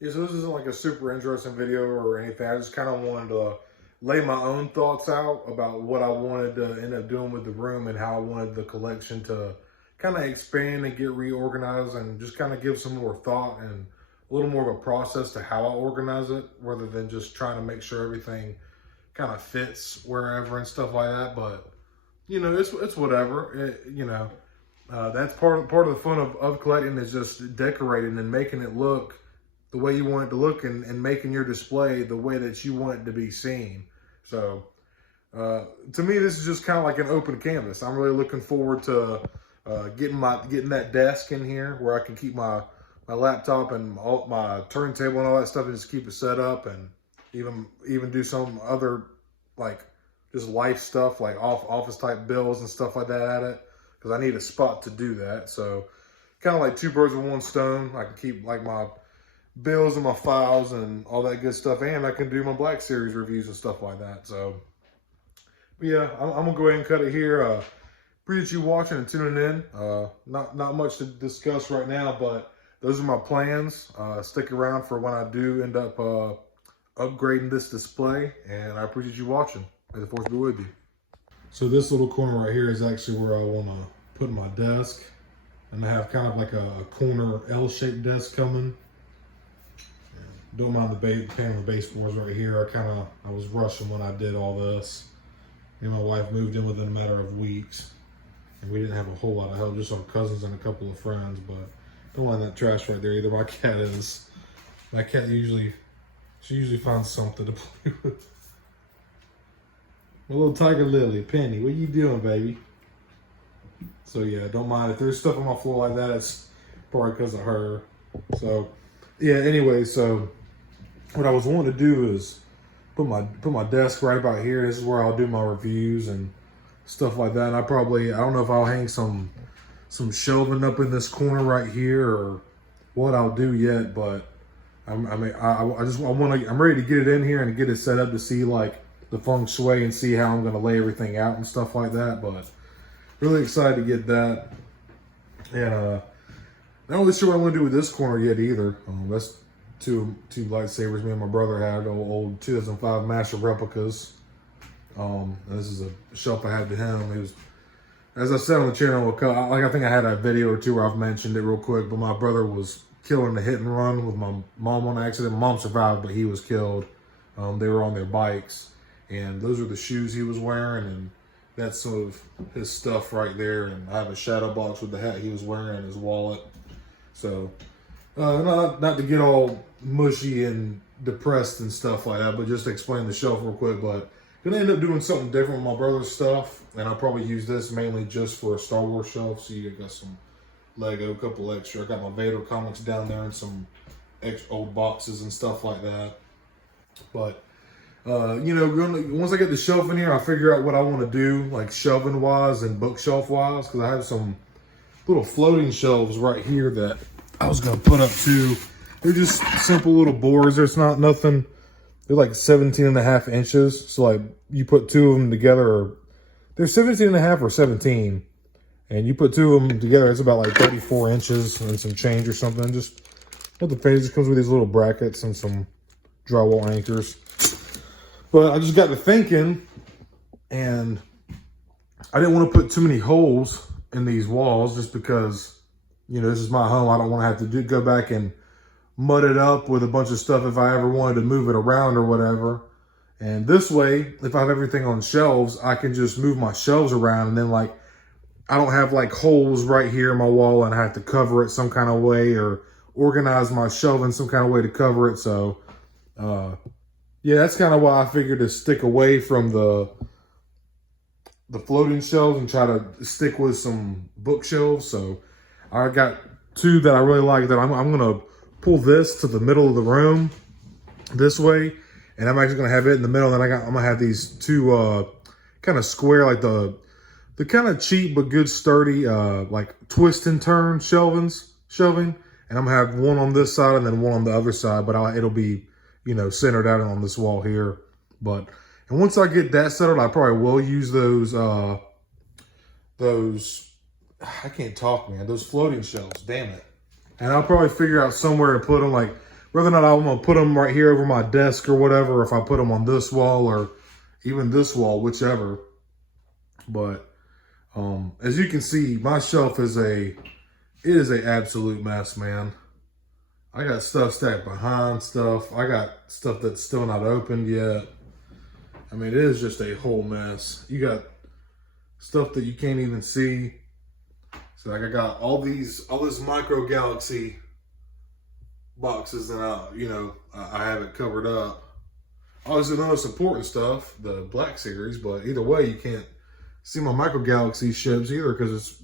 Yeah, so this isn't like a super interesting video or anything. I just kind of wanted to lay my own thoughts out about what I wanted to end up doing with the room and how I wanted the collection to kind of expand and get reorganized and just kind of give some more thought and a little more of a process to how I organize it rather than just trying to make sure everything kind of fits wherever and stuff like that. But, you know, it's whatever. That's part of the fun of collecting is just decorating and making it look the way you want it to look and making your display the way that you want it to be seen. So to me, this is just kind of like an open canvas. I'm really looking forward to getting that desk in here where I can keep my laptop and all my turntable and all that stuff and just keep it set up and even do some other like just life stuff like office type bills and stuff like that at it because I need a spot to do that. So kind of like two birds with one stone. I can keep like my bills and my files and all that good stuff, and I can do my Black Series reviews and stuff like that. So, but yeah, I'm gonna go ahead and cut it here. Appreciate you watching and tuning in. Not much to discuss right now, but those are my plans. Stick around for when I do end up upgrading this display, and I appreciate you watching. May the force be with you. So this little corner right here is actually where I want to put my desk, and I have kind of like a corner L-shaped desk coming. Don't mind the panel of baseboards right here. I was rushing when I did all this. Me and my wife moved in within a matter of weeks, and we didn't have a whole lot of help, just our cousins and a couple of friends. But don't mind that trash right there either. My cat usually finds something to play with. My little tiger lily, Penny, what you doing, baby? So yeah, don't mind if there's stuff on my floor like that. It's probably because of her. So yeah. Anyway, so what I was wanting to do is put my desk right about here. This is where I'll do my reviews and stuff like that. And I don't know if I'll hang some shelving up in this corner right here or what I'll do yet, but I'm ready to get it in here and get it set up to see like the feng shui and see how I'm gonna lay everything out and stuff like that. But really excited to get that. And not really sure what I'm gonna do with this corner yet either. That's two lightsabers me and my brother had, old 2005 Master replicas. And this is a shelf I had to him. It was, as I said on the channel, I think I had a video or two where I've mentioned it real quick, but my brother was killed in a hit and run with my mom on accident. My mom survived, but he was killed. They were on their bikes, and those are the shoes he was wearing, and that's sort of his stuff right there. And I have a shadow box with the hat he was wearing and his wallet. So, not to get all mushy and depressed and stuff like that, but just to explain the shelf real quick. But gonna end up doing something different with my brother's stuff, and I'll probably use this mainly just for a Star Wars shelf. So you got some Lego, a couple extra. I got my Vader comics down there and some old boxes and stuff like that. But once I get the shelf in here, I'll figure out what I want to do, like shelving wise and bookshelf wise, because I have some little floating shelves right here that I was gonna put up too. They're just simple little boards. There's not nothing. They're like 17.5 inches. So like you put two of them together, or they're 17.5 or 17. And you put two of them together, it's about like 34 inches and some change or something. Just what the page just comes with these little brackets and some drywall anchors. But I just got to thinking, and I didn't want to put too many holes in these walls just because, this is my home. I don't want to have to go back and mud it up with a bunch of stuff if I ever wanted to move it around or whatever. And this way, if I have everything on shelves, I can just move my shelves around, and then like I don't have like holes right here in my wall and I have to cover it some kind of way or organize my shelving some kind of way to cover it. So yeah, that's kind of why I figured to stick away from the floating shelves and try to stick with some bookshelves. So I got two that I really like that I'm gonna pull this to the middle of the room this way, and I'm actually gonna have it in the middle. And I'm gonna have these two kind of square, like the kind of cheap but good sturdy like twist and turn shelving, and I'm gonna have one on this side and then one on the other side, but it'll be centered out on this wall here. And once I get that settled, I probably will use those I can't talk, man, those floating shelves, damn it. And I'll probably figure out somewhere to put them, like whether or not I'm gonna put them right here over my desk or whatever, if I put them on this wall or even this wall, whichever. But as you can see, my shelf is it is a absolute mess, man. I got stuff stacked behind stuff. I got stuff that's still not opened yet. I mean, it is just a whole mess. You got stuff that you can't even see. So like I got all this micro galaxy boxes that I haven't covered up. Obviously the most important stuff, the Black Series, but either way you can't see my micro galaxy ships either because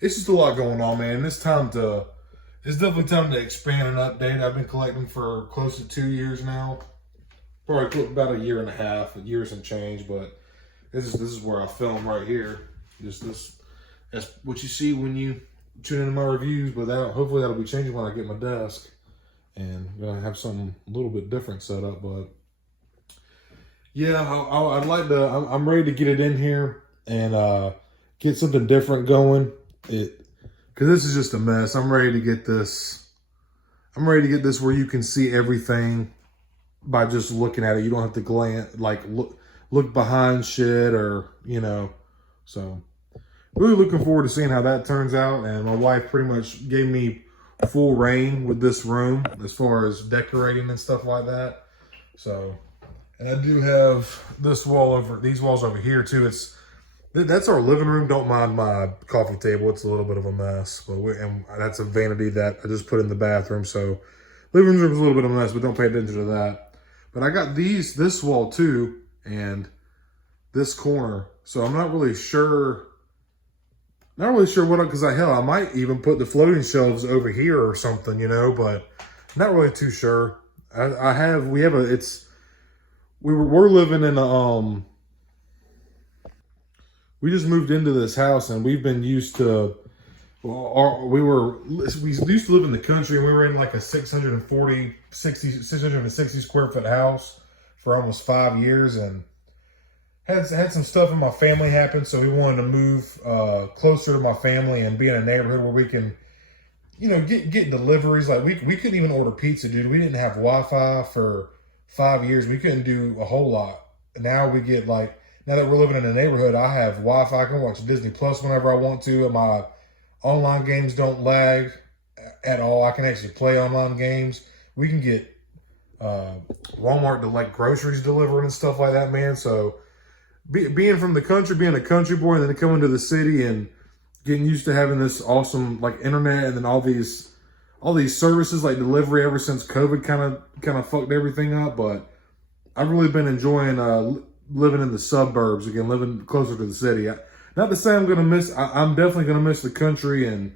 it's just a lot going on, man. It's definitely time to expand and update. I've been collecting for close to 2 years now. Probably about a year and a half, years and change, but this is where I film right here. That's what you see when you tune into my reviews, but hopefully that'll be changing when I get my desk. And I'm gonna have something a little bit different set up, but yeah, I'd like to, I'm ready to get it in here and get something different going. Because this is just a mess. I'm ready to get this where you can see everything by just looking at it. You don't have to glance, like look behind shit or, so really looking forward to seeing how that turns out. And my wife pretty much gave me full reign with this room as far as decorating and stuff like that. So, and I do have these walls over here too. That's our living room. Don't mind my coffee table. It's a little bit of a mess, and that's a vanity that I just put in the bathroom. So living room is a little bit of a mess, but don't pay attention to that. But I got this wall too, and this corner. So I'm not really sure what, because I might even put the floating shelves over here or something, but not really too sure. We're living in we just moved into this house and we've been used to, we used to live in the country and we were in like a 660 square foot house for almost 5 years and had some stuff in my family happen. So we wanted to move closer to my family and be in a neighborhood where we can, get deliveries. Like we couldn't even order pizza, dude. We didn't have Wi-Fi for 5 years. We couldn't do a whole lot. Now we get now that we're living in a neighborhood, I have Wi-Fi. I can watch Disney Plus whenever I want to, and my online games don't lag at all. I can actually play online games. We can get Walmart to groceries delivered and stuff like that, man. So being from the country, being a country boy, and then coming to the city and getting used to having this awesome internet, and then all these services like delivery ever since COVID kind of fucked everything up. But I've really been enjoying living in the suburbs again, living closer to the city. Not to say I'm definitely gonna miss the country, and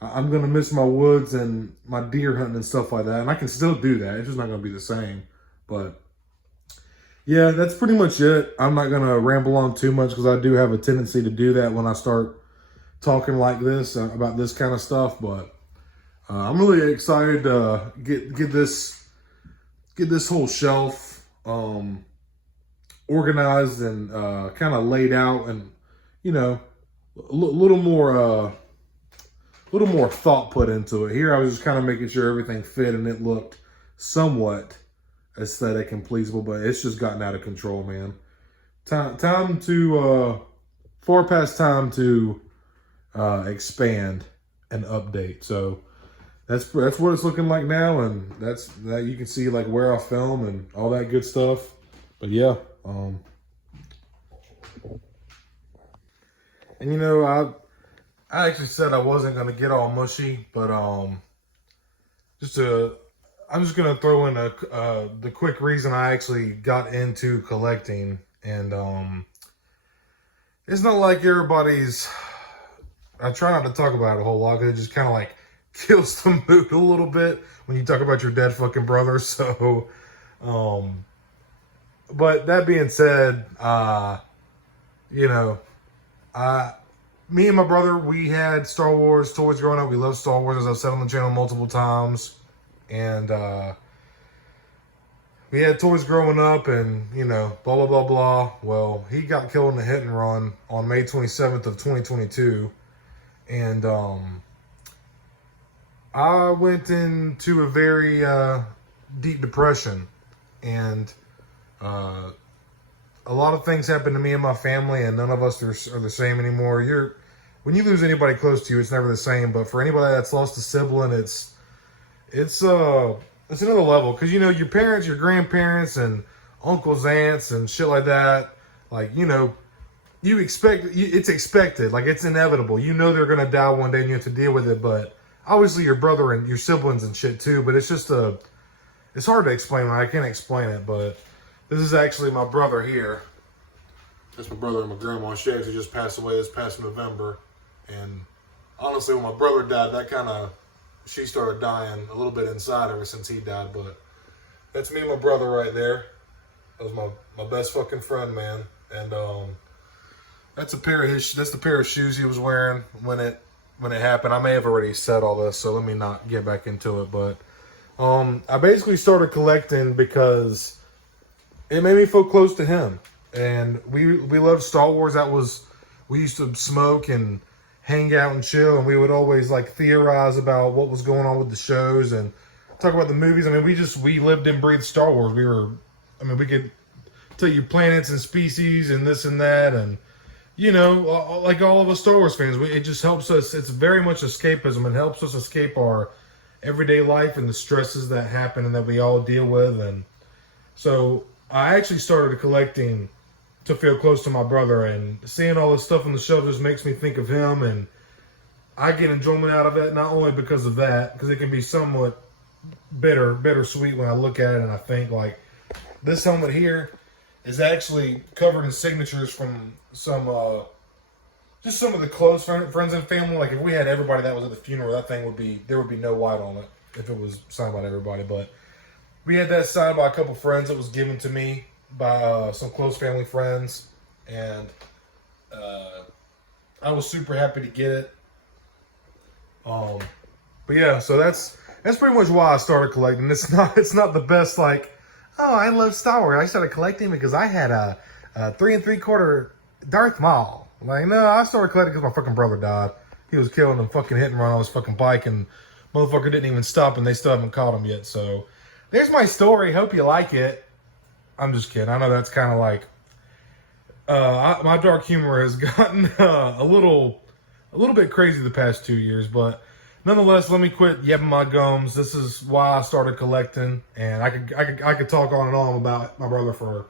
I'm gonna miss my woods and my deer hunting and stuff like that. And I can still do that. It's just not gonna be the same. But yeah, that's pretty much it. I'm not gonna ramble on too much because I do have a tendency to do that when I start talking like this about this kind of stuff. But I'm really excited to get this whole shelf organized and kind of laid out, and a little more thought put into it. Here I was just kind of making sure everything fit and it looked somewhat aesthetic and pleasable, but it's just gotten out of control, man. Time to far past time to expand and update. So that's what it's looking like now, and that you can see where I film and all that good stuff. But yeah, and I actually said I wasn't gonna get all mushy, but I'm just gonna throw in the quick reason I actually got into collecting, and it's not like everybody's. I try not to talk about it a whole lot because it just kind of kills the mood a little bit when you talk about your dead fucking brother. So, but that being said, me and my brother, we had Star Wars toys growing up. We loved Star Wars, as I've said on the channel multiple times. And we had toys growing up and, blah, blah, blah, blah. Well, he got killed in a hit and run on May 27th of 2022. And I went into a very deep depression, and a lot of things happened to me and my family, and none of us are the same anymore. When you lose anybody close to you, it's never the same. But for anybody that's lost a sibling, it's another level, because you know your parents, your grandparents, and uncles, aunts, and shit like that. Like, you know, it's expected, like it's inevitable. You know they're gonna die one day, and you have to deal with it. But obviously your brother and your siblings and shit too. But it's just it's hard to explain. I can't explain it. But this is actually my brother here. That's my brother and my grandma. She actually just passed away this past November. And honestly, when my brother died, she started dying a little bit inside ever since he died. But that's me and my brother right there. That was my best fucking friend, man. And that's the pair of shoes he was wearing when it happened. I may have already said all this, so let me not get back into it. But I basically started collecting because it made me feel close to him. And we loved Star Wars. We used to smoke and hang out and chill, and we would always like theorize about what was going on with the shows and talk about the movies. I mean, we lived and breathed Star Wars. We could tell you planets and species and this and that, and you know, like all of us Star Wars fans, it just helps us. It's very much escapism. It helps us escape our everyday life and the stresses that happen and that we all deal with. And so I actually started collecting to feel close to my brother, and seeing all this stuff on the shelf just makes me think of him, and I get enjoyment out of it, not only because of that, because it can be somewhat bittersweet when I look at it and I think, like, this helmet here is actually covered in signatures from some of the close friends and family. Like, if we had everybody that was at the funeral, there would be no white on it if it was signed by everybody. But we had that signed by a couple friends. It was given to me by some close family friends, and I was super happy to get it. But yeah, so that's pretty much why I started collecting. It's not the best, like, oh, I love Star Wars. I started collecting because I had a 3 3/4 Darth Maul. Like, no, I started collecting because my fucking brother died. He was killing and fucking hit and run on his fucking bike, and motherfucker didn't even stop, and they still haven't caught him yet. So there's my story. Hope you like it. I'm just kidding. I know that's kind of like my dark humor has gotten a little bit crazy the past 2 years, but nonetheless, let me quit yapping my gums. This is why I started collecting, and I could talk on and on about my brother for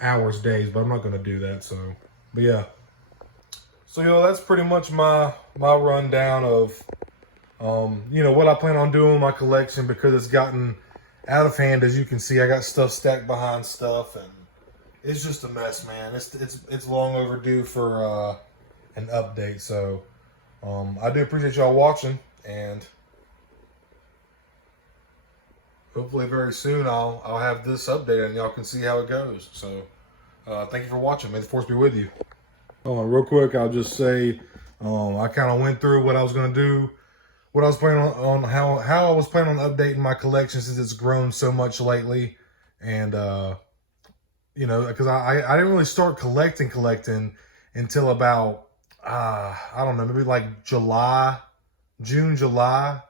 hours, days, but I'm not going to do that. So, but yeah. So, you know, that's pretty much my rundown of you know, what I plan on doing with my collection, because it's gotten out of hand. As you can see, I got stuff stacked behind stuff, and it's just a mess, man. It's long overdue for an update. So I do appreciate y'all watching, and hopefully very soon I'll have this updated and y'all can see how it goes. So thank you for watching. May the force be with you. Real quick, I'll just say I kind of went through what I was going to do, what I was planning on how I was planning on updating my collection, since it's grown so much lately. And you know, because I didn't really start collecting until about I don't know, maybe like June, July,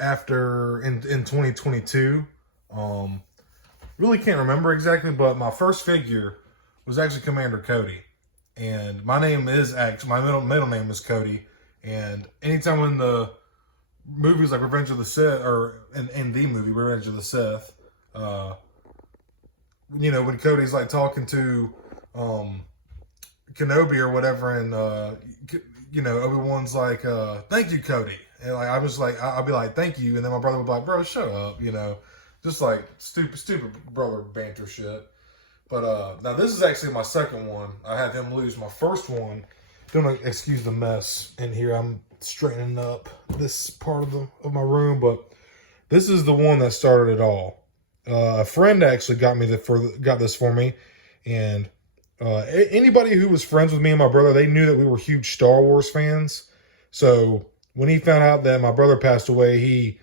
after in 2022. Really can't remember exactly, but my first figure was actually Commander Cody, and my name is my middle name is Cody. And anytime in the movies like Revenge of the Sith, or in the movie Revenge of the Sith, you know, when Cody's like talking to Kenobi or whatever, and you know, Obi-Wan's like, thank you, Cody. And like, I was like, I'll be like, thank you. And then my brother would be like, bro, shut up. You know, just like stupid brother banter shit. But now this is actually my second one. I had him lose my first one. Don't excuse the mess in here. I'm straightening up this part of my room, but this is the one that started it all. A friend actually got this for me, and anybody who was friends with me and my brother, they knew that we were huge Star Wars fans. So when he found out that my brother passed away, he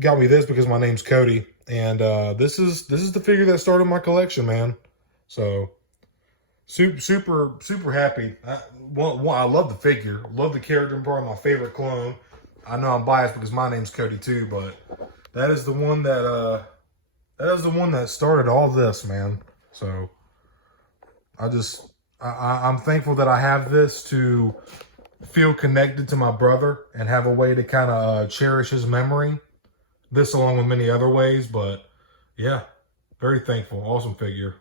got me this because my name's Cody, and this is the figure that started my collection, man. So super happy. I love the figure, love the character, and probably my favorite clone. I know I'm biased because my name's Cody too, but that is the one that started all this, man. So I'm thankful that I have this to feel connected to my brother and have a way to kind of cherish his memory. This along with many other ways, but yeah, very thankful. Awesome figure.